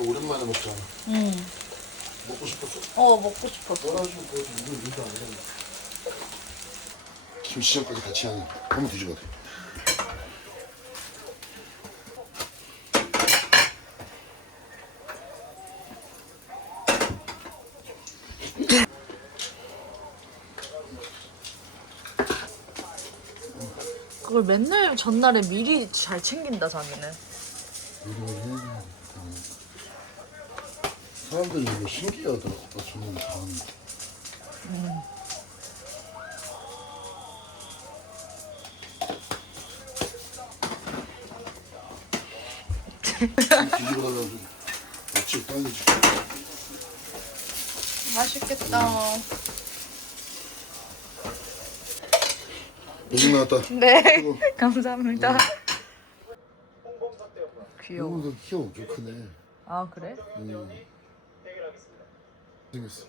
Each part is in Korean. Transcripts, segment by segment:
내가 오랜만에 먹잖아. 응. 먹고 싶었어. 어 먹고 싶었어. 떠나주고 그거 이거 일도 안 해. 김치전까지 같이 하는. 한번 뒤집어 돼. 그걸 맨날 전날에 미리 잘 챙긴다 자기는. 이걸 해야 되니까. 사람들이 이거 신기하더라고. 나 저는 잘하는 거. 뒤집어 달라고. 맞지? 빨리지. 맛있겠다. 매직 나왔다. 네. 이거. 감사합니다. 귀여워. 이거보다 키가 엄청 크네. 아 그래? 음. 생겼어.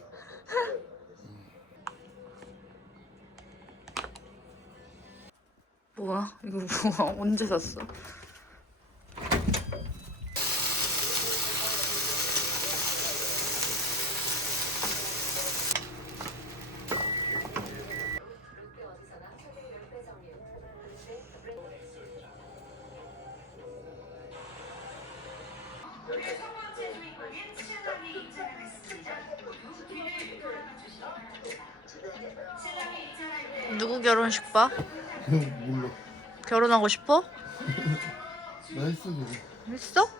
뭐야? 이거 뭐야? 언제 샀어? 봐? 몰라. 결혼하고 싶어? 나 했어 그거. 했어?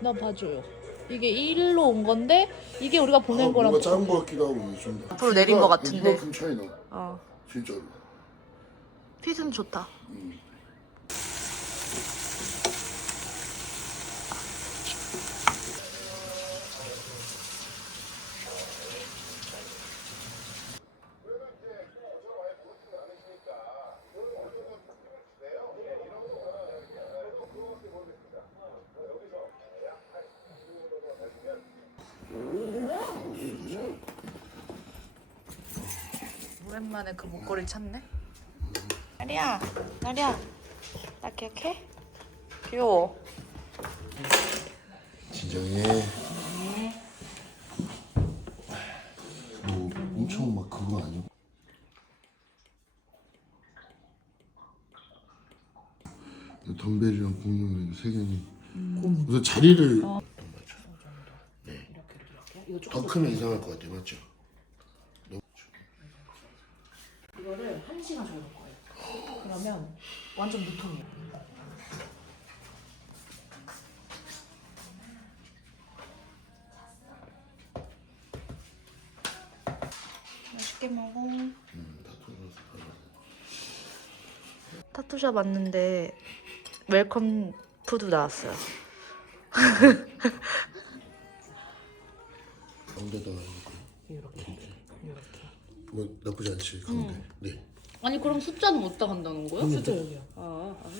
나 봐줘요. 이게 1로 온 건데 이게 우리가 보낸 아, 거랑 뭔가 작은 거 같기도 하고 좀. 앞으로 내린 거 같은데. 이만큼 차이 나. 어. 진짜로. 핏은 좋다. 오랜만에 그 목걸이 찾네. 나리야, 나리야, 나 기억해? 귀여워. 진정해. 뭐 엄청 막 그거 아니고. 덤벨이랑 공룡이 세 개니. 우선 자리를 네. 더 크면 이상할 것 같아요, 맞죠? 이거를 한 시간 정도 거예요. 그러면 완전 무통이에요. 맛있게 먹어. 음. 타투샵 왔는데 웰컴 푸드 나왔어요. 이렇게. 뭐 나쁘지 않지 가운데. 네. 아니 그럼 숫자는 못 따간다는 거야? 진짜 여기요. 아, 아.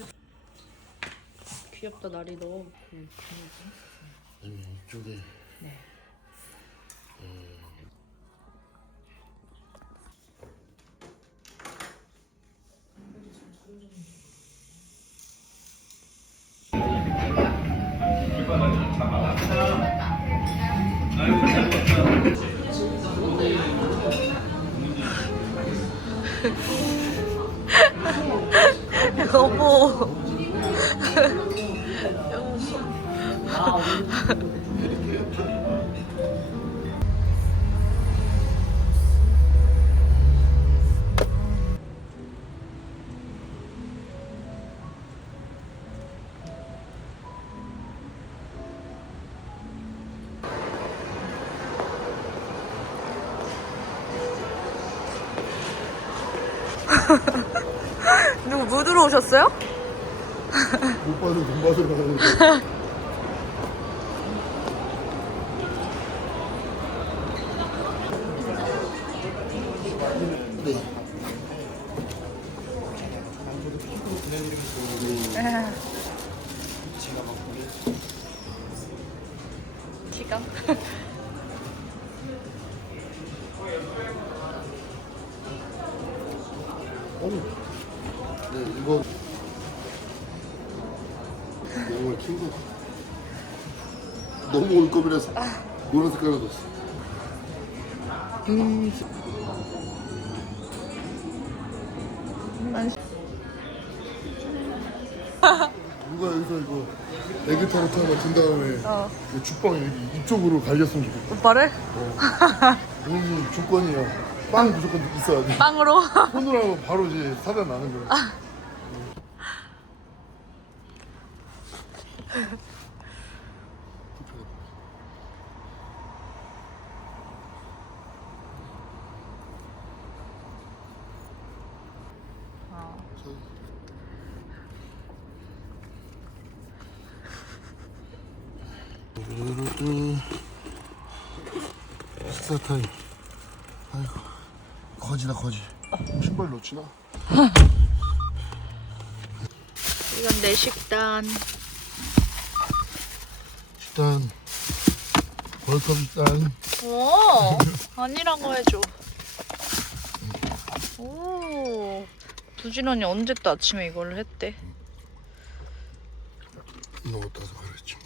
귀엽다 나리 너. 아니면 이쪽에. 여보. 누구 뭐 들어오셨어요? 못 받은 돈 받으러 가는데. 네. 지금. 너무 올 거면서 노란 색깔 넣었어. 음. 누가 여기서 이거 애기 타르트 하나 든 다음에 어. 이 죽빵 여기 이쪽으로 갈렸으면 좋겠어. 오빠를 여기 주권이야. 빵 무조건 있어야 돼. 빵으로. 손으로 하면 바로 이제 사단 나는 거야. 타임. 아이고 거지다 거지. 신발 놓치나? 이건 내 식단. 식단 월컵 식단 오, 아니라고 해줘. 오, 두진 언니 언제 또 아침에 이걸 했대? 넣었다서 그랬지.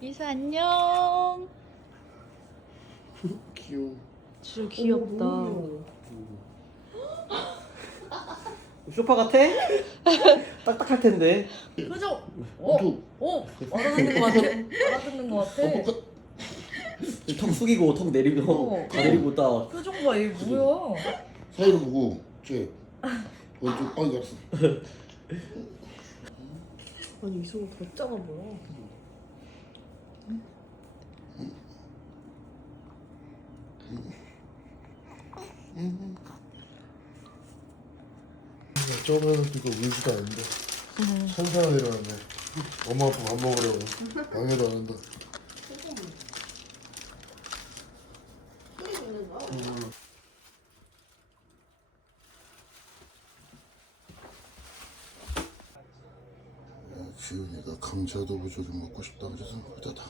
이사 안녕. 귀여워. 진짜 귀엽다. 쇼파 같아? 딱딱할 텐데. 표정. 어? 오 알아듣는 것 같아. 알아듣는 것 같아. 턱 숙이고 턱 내리고 어. 다 내리고 딱. 표정 봐, 얘 뭐야? 사이를 보고 쟤 왼쪽 빵이 갔어. 아니 이소가 더 작아 보여. 처 음에는 이거 울지도 않는데 천사가 내려왔네. 엄마 아빠 밥 먹으려고 방해도 안 한다. 음. 지훈이가 감자도부조 좀 먹고 싶다 그래서 후다다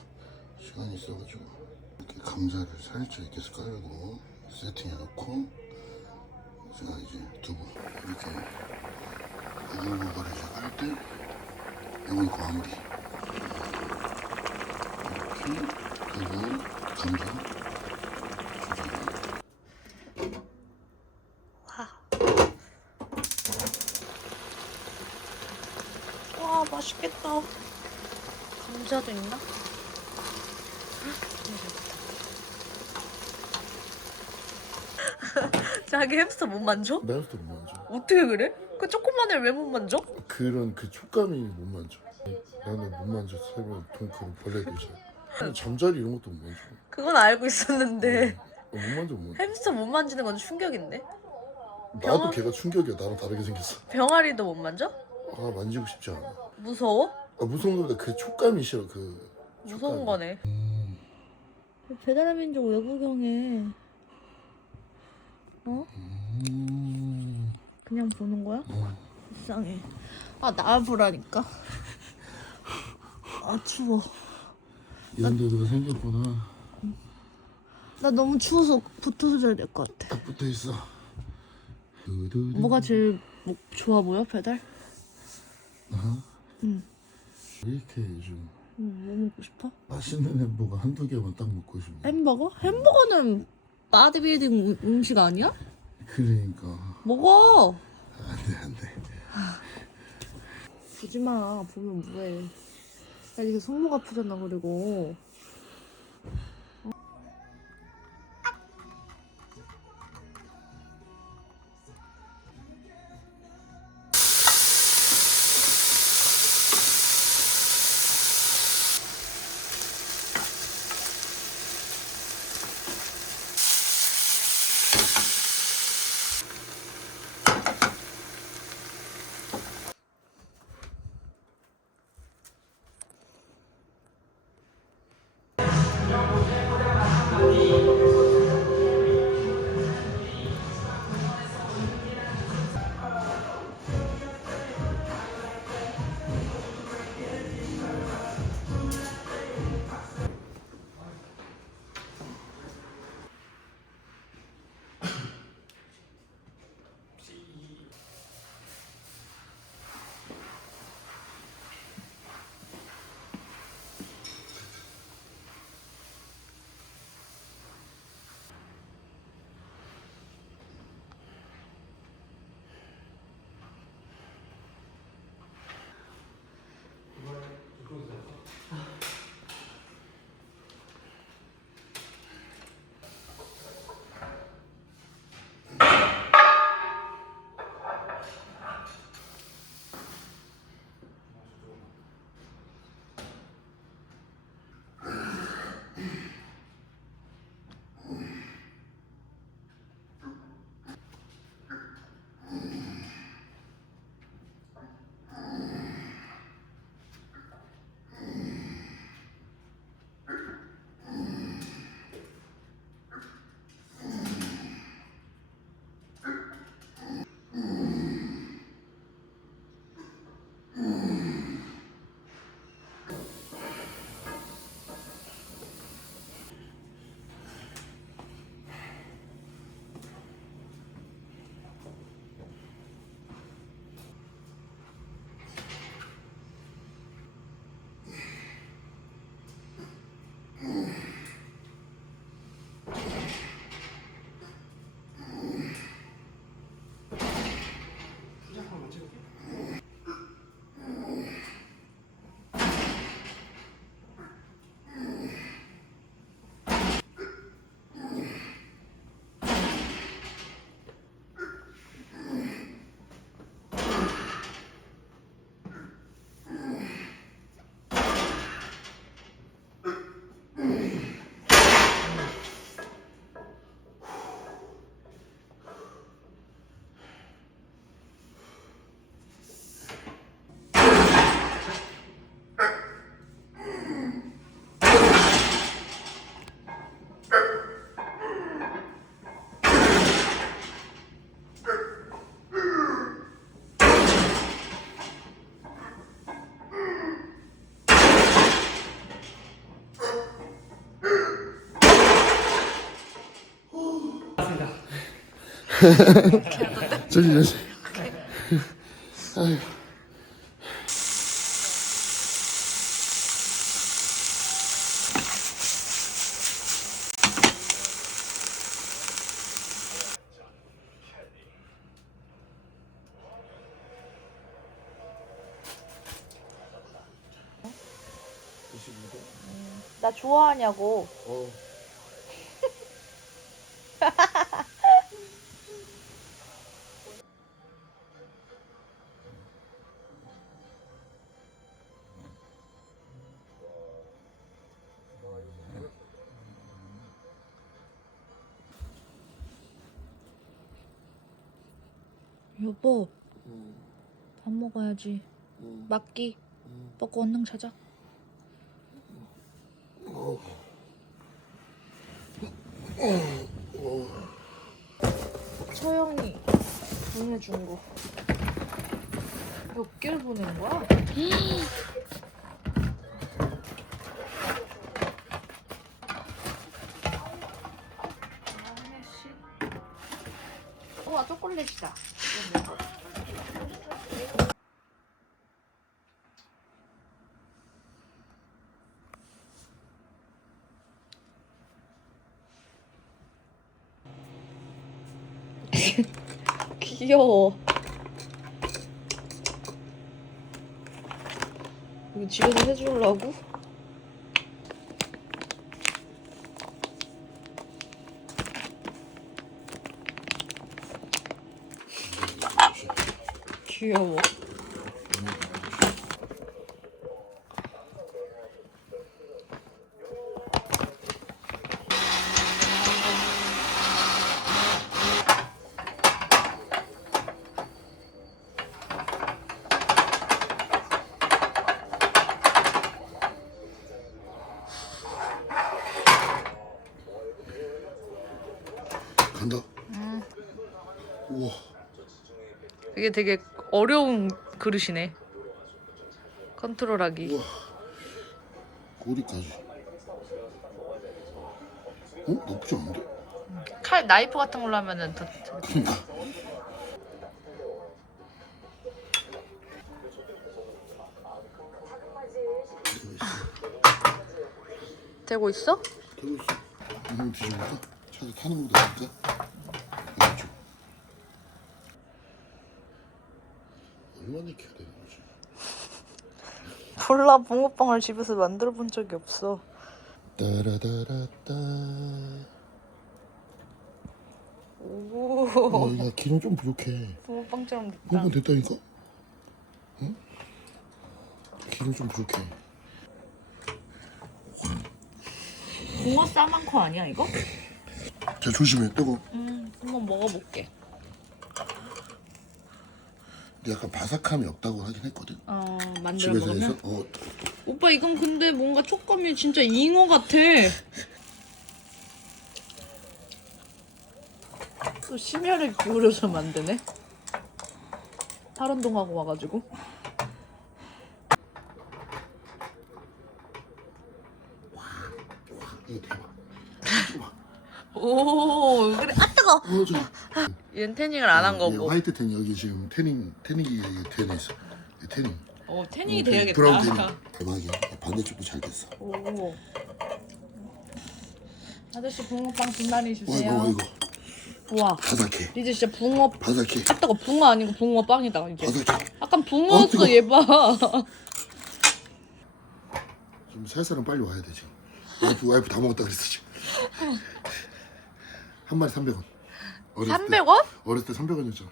시간이 있어가지고 이렇게 감자를 살짝 이렇게 깔고 세팅해 놓고 자 이제 두부 이렇게 오글오글 이제 깔때 이건 그 마무리 이렇게 그리고 감자 와, 맛있겠다. 감자도 있나? 자기 햄스터 못 만져? 나부터 못 만져 어떻게 그래? 그 조그만 애를 왜 못 만져? 그런 그 촉감이 못 만져 나는 못 만져 살면 돈 그런 벌레들이잖아 잠자리 이런 것도 못 만져 그건 알고 있었는데 어, 못 만져 못 만져 햄스터 못 만지는 건 충격인데? 나도 걔가 충격이야 나랑 다르게 생겼어 병아리도 못 만져? 아 만지고 싶지 않아 무서워? 아, 무서운 것보다 그 촉감이 싫어 그 무서운 거네. 배달의 민족 외국영에 어? 음... 그냥 보는 거야? 어. 불쌍해. 아 나와보라니까. 아 추워. 이런 데가 생겼구나 나 너무 추워서 붙어서 자야 될 것 같아. 딱 붙어 있어 두두두. 뭐가 제일 뭐, 좋아 보여 배달? 왜 이렇게 요즘 음, 뭐 먹고 싶어? 맛있는 햄버거 한두 개만 딱 먹고 싶네 햄버거? 햄버거는 바디빌딩 음- 음식 아니야? 그러니까 먹어. 안돼 안돼 보지 마. 보면 뭐해. 나 이게 손목 아프잖아 그리고. 저기 저기. 아유. 나 좋아하냐고. 어. 여보, 밥 먹어야지. 막기. 먹고 언능 자자. 서영이 보내준 거. 몇 개를 보낸 거야? 우와 초콜릿이다. 귀여워. 이거 집에서 해주려고? 귀여워. 이게 되게 어려운 그릇이네. 컨트롤하기. 우와. 고리까지. 어? 나쁘지 않은데? 칼 나이프 같은 걸로 하면은 더 그러니까. 되고 있어? 되고 있어. 이거 뒤집을까? 차라리 타는 것보다 낫다. 이거 좀. 얼마나 익혀야 되는 거지? 몰라 붕어빵을 집에서 만들어 본 적이 없어. 따라다라따. 오 어, 야, 기름 좀 부족해. 붕어빵처럼 됐다. 한번 됐다니까? 응? 기름 좀 부족해. 붕어 싸만코 아니야 이거? 자, 조심해. 뜨거. 음 한번 먹어볼게. 근데 약간 바삭함이 없다고 하긴 했거든. 어 만들어 집에서 해서. 먹으면. 어, 오빠 이건 근데 뭔가 촉감이 진짜 잉어 같아. 또 심혈을 기울여서 만드네. 팔 운동하고 와가지고. 이거 대박. 오 어, 저. 얘는 태닝을 안한 예, 거고. 화이트 태닝 여기 지금 태닝 태닝이 태닝 있어. 이 태닝. 어 태닝이 어, 돼야겠다. 브라운 태닝. 대박이야. 반대쪽도 잘 됐어. 오. 아저씨 붕어빵 두 마리 와 주세요. 이거 와 이거 우와. 바삭해. 이제 진짜 붕어 바삭해. 아 뜨거 붕어 아니고 붕어빵이다 이제. 바삭해. 약간 어, 붕어였어 뜨거. 얘 봐. 지금 살 사람 빨리 와야 돼 지금. 와이프 와이프 다 먹었다 그랬어 지금. 한 마리 300원. 어렸을 때 300원? 어렸을 때 300원이었잖아.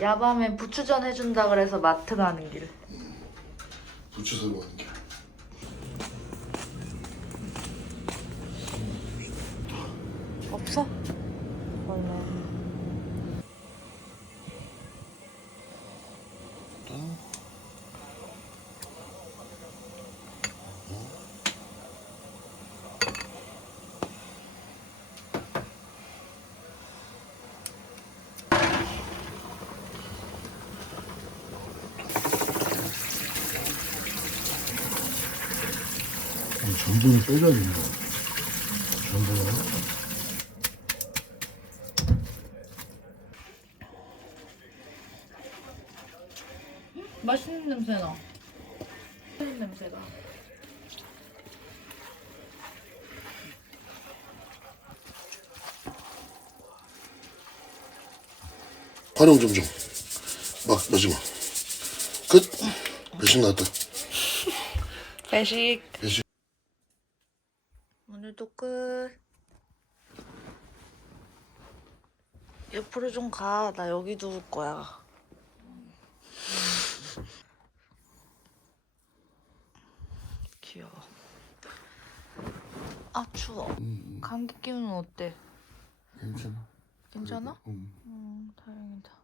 야밤에 부추전 해준다 그래서 마트 가는 길. 부추 사러 가는 게. 기분이 빼져야 된다. 전부 맛있는 냄새 나. 맛있는 냄새가. 활용 점정. 막 마지막. 끝. 배신 나왔다. 배식. 배식. 오늘도 끝. 옆으로 좀 가. 나 여기 누울 거야. 귀여워. 아 추워. 감기 기운은 어때? 괜찮아. 괜찮아? 응. 음 다행이다.